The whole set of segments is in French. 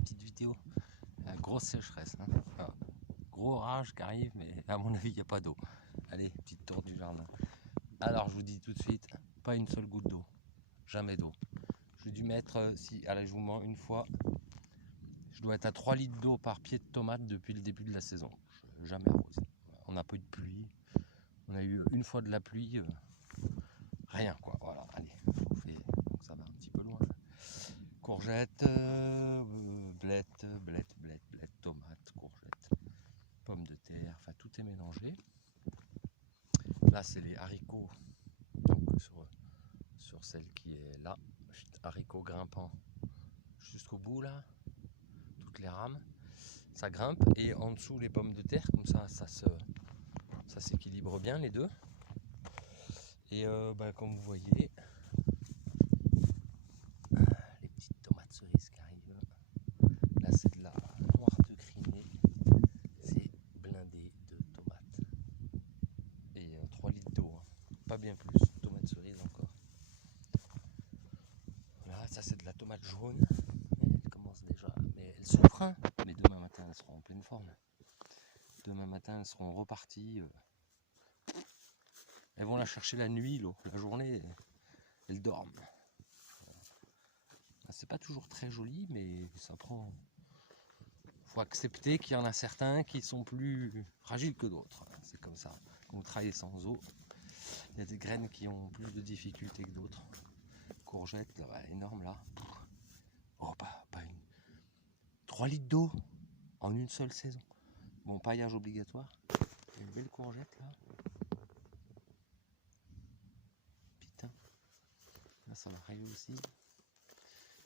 petite vidéo. Grosse sécheresse, hein. Enfin, gros orage qui arrive, mais à mon avis il n'y a pas d'eau. Allez, petite tour du jardin. Alors je vous dis tout de suite, pas une seule goutte d'eau, jamais d'eau. J'ai dû mettre, si, allez je vous mens une fois, je dois être à 3 litres d'eau par pied de tomate depuis le début de la saison. Jamais arrosé. On n'a pas eu de pluie, on a eu une fois de la pluie, rien quoi, voilà, allez, donc ça va un petit peu loin. Courgettes, blettes, tomates, courgettes, pommes de terre, enfin tout est mélangé. Là c'est les haricots, donc sur celle qui est là, haricots grimpants jusqu'au bout là, toutes les rames, ça grimpe, et en dessous les pommes de terre, comme ça s'équilibre bien les deux. Et comme vous voyez, les petites tomates cerises qui arrivent. Là c'est de la noire de Crimée, c'est blindé de tomates. Et 3 litres d'eau, hein. Pas bien plus, tomates cerises encore. Voilà, ça c'est de la tomate jaune. Elle commence déjà, mais elle souffre, hein. Mais demain matin elles seront en pleine forme. Demain matin elles seront reparties. Elles vont la chercher la nuit, l'eau. La journée, elles dorment. C'est pas toujours très joli, mais ça prend. Faut accepter qu'il y en a certains qui sont plus fragiles que d'autres. C'est comme ça. Quand vous travaillez sans eau, il y a des graines qui ont plus de difficultés que d'autres. Courgettes, là, énorme là. Oh, pas une. 3 litres d'eau en une seule saison. Bon, paillage obligatoire. Il y a une belle courgette là. Putain. Là, ça va arriver aussi.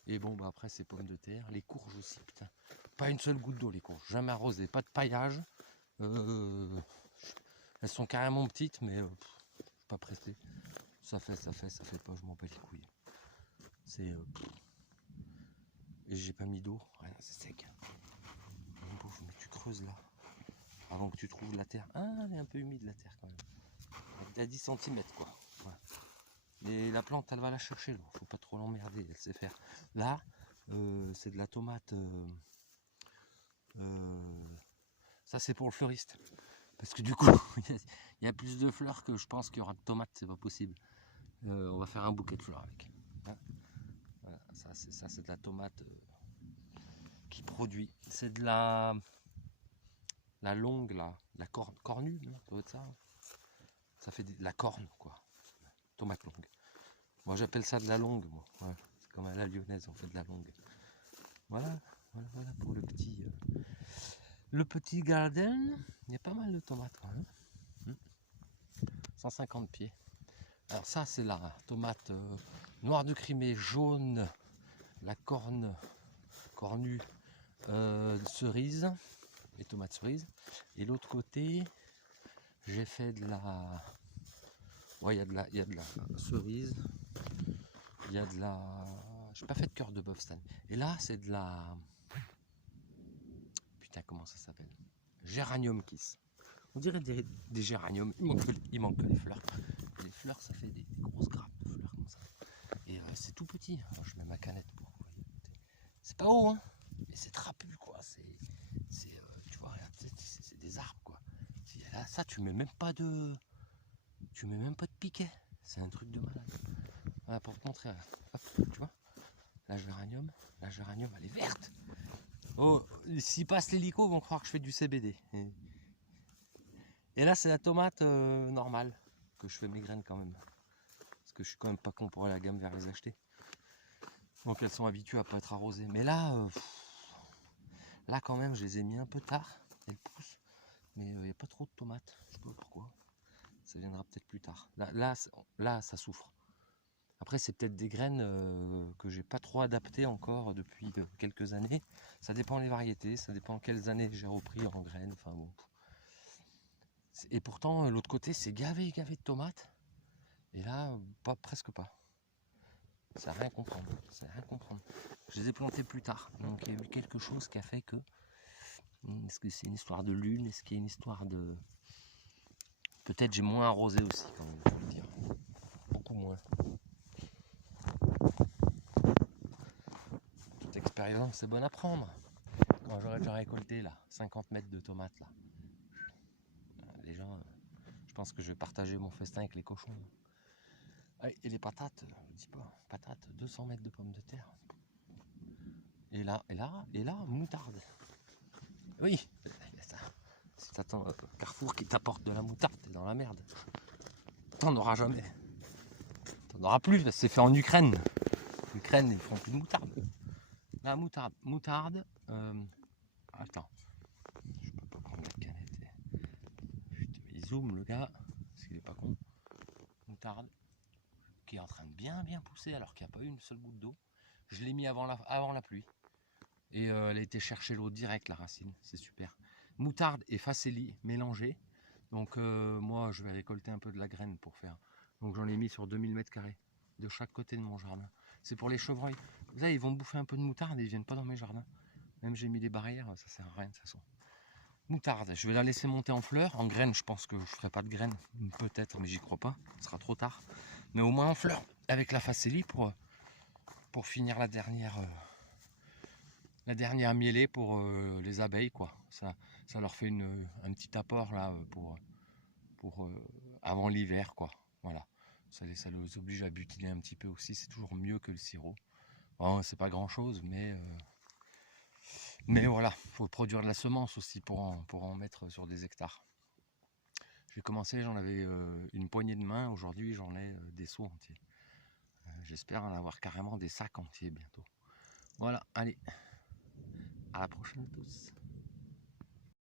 Et bon, après, c'est pommes de terre. Les courges aussi, putain. Pas une seule goutte d'eau, les courges. Jamais arrosées. Pas de paillage. Elles sont carrément petites, mais je suis pas pressé. Ça fait pas, je m'en bats les couilles. C'est. Et j'ai pas mis d'eau. Rien, c'est sec. Mon pauvre, mais tu creuses là. Avant que tu trouves la terre. Ah, elle est un peu humide la terre quand même. Elle est à 10 cm quoi. Ouais. Mais la plante, elle va la chercher, là. Faut pas trop l'emmerder, elle sait faire. Là, c'est de la tomate. Ça, c'est pour le fleuriste. Parce que du coup, il y a plus de fleurs que je pense qu'il y aura de tomates, c'est pas possible. On va faire un bouquet de fleurs avec. Hein, voilà, ça, c'est de la tomate qui produit. C'est de la longue, là, la cornue, ça doit être ça. Ça fait de la corne, quoi. Tomate longue. Moi j'appelle ça de la longue, moi. Ouais, c'est comme à la lyonnaise, on fait de la longue. Voilà pour le petit garden. Il y a pas mal de tomates quand même. 150 pieds. Alors ça c'est la tomate noire de Crimée, jaune, la cornue cerise, les tomates cerises. Et l'autre côté, j'ai fait de la. Ouais, il y a de la cerise. Il y a de la. J'ai pas fait de cœur de bœuf cette année. Et là, c'est de la. Putain, comment ça s'appelle? Géranium kiss. On dirait des géraniums. Il manque que les fleurs. Les fleurs, ça fait des grosses grappes de fleurs comme ça. Et c'est tout petit. Alors, je mets ma canette pour. C'est pas haut, hein. Mais c'est trapu, quoi. Tu vois, c'est des arbres, quoi. Là, ça, tu mets même pas de. Tu mets même pas de piquet. C'est un truc de malade. Voilà, pour te montrer. Hop, tu vois, la géranium, elle est verte. Oh, s'ils passent l'hélico, ils vont croire que je fais du CBD. Et là, c'est la tomate normale, que je fais mes graines quand même. Parce que je suis quand même pas con pour aller à la gamme vers les acheter. Donc elles sont habituées à pas être arrosées. Mais là, là quand même, je les ai mis un peu tard. Elles poussent. Mais il n'y a pas trop de tomates. Je sais pas pourquoi. Ça viendra peut-être plus tard. Là, ça souffre. Après, c'est peut-être des graines que j'ai pas trop adaptées encore depuis quelques années. Ça dépend les variétés, ça dépend quelles années j'ai repris en graines. Enfin bon. Et pourtant, l'autre côté, c'est gavé de tomates. Et là, presque pas. C'est rien comprendre. Je les ai plantées plus tard. Donc il y a eu quelque chose qui a fait que. Est-ce que c'est une histoire de lune? Est-ce qu'il y a une histoire de. Peut-être j'ai moins arrosé aussi, quand même, faut le dire. Beaucoup moins. Tout explique. période, c'est bon à prendre. Quand j'aurais déjà récolté là, 50 mètres de tomates là. Les gens, je pense que je vais partager mon festin avec les cochons. Allez, et les patates, je dis pas, patates, 200 mètres de pommes de terre. Et là, moutarde. Oui, si t'attends Carrefour qui t'apporte de la moutarde, t'es dans la merde. T'en auras jamais. T'en auras plus, parce que c'est fait en Ukraine. L'Ukraine, ils font plus de moutarde. La moutarde. Attends, je peux pas prendre la canette. Putain, il zoome le gars, parce qu'il est pas con. Moutarde, qui est en train de bien pousser alors qu'il n'y a pas eu une seule goutte d'eau. Je l'ai mis avant la pluie. Et elle a été chercher l'eau direct, la racine, c'est super. Moutarde et facélie mélangés. Donc moi je vais récolter un peu de la graine pour faire. Donc j'en ai mis sur 2000 m² de chaque côté de mon jardin. C'est pour les chevreuils. Vous savez, ils vont bouffer un peu de moutarde et ils viennent pas dans mes jardins. Même j'ai mis des barrières, ça sert à rien de toute façon. Moutarde, je vais la laisser monter en fleurs. En graines, je pense que je ferai pas de graines. Peut-être, mais j'y crois pas. Ce sera trop tard. Mais au moins en fleurs, avec la facélie pour finir la dernière mielée pour les abeilles, quoi. Ça leur fait un petit apport là pour avant l'hiver, quoi. Voilà. Ça les oblige à butiner un petit peu aussi. C'est toujours mieux que le sirop. Bon, c'est pas grand chose, mais voilà, faut produire de la semence aussi pour en mettre sur des hectares. J'ai commencé, j'en avais une poignée de main. Aujourd'hui, j'en ai des seaux entiers. J'espère en avoir carrément des sacs entiers bientôt. Voilà, allez, à la prochaine à tous.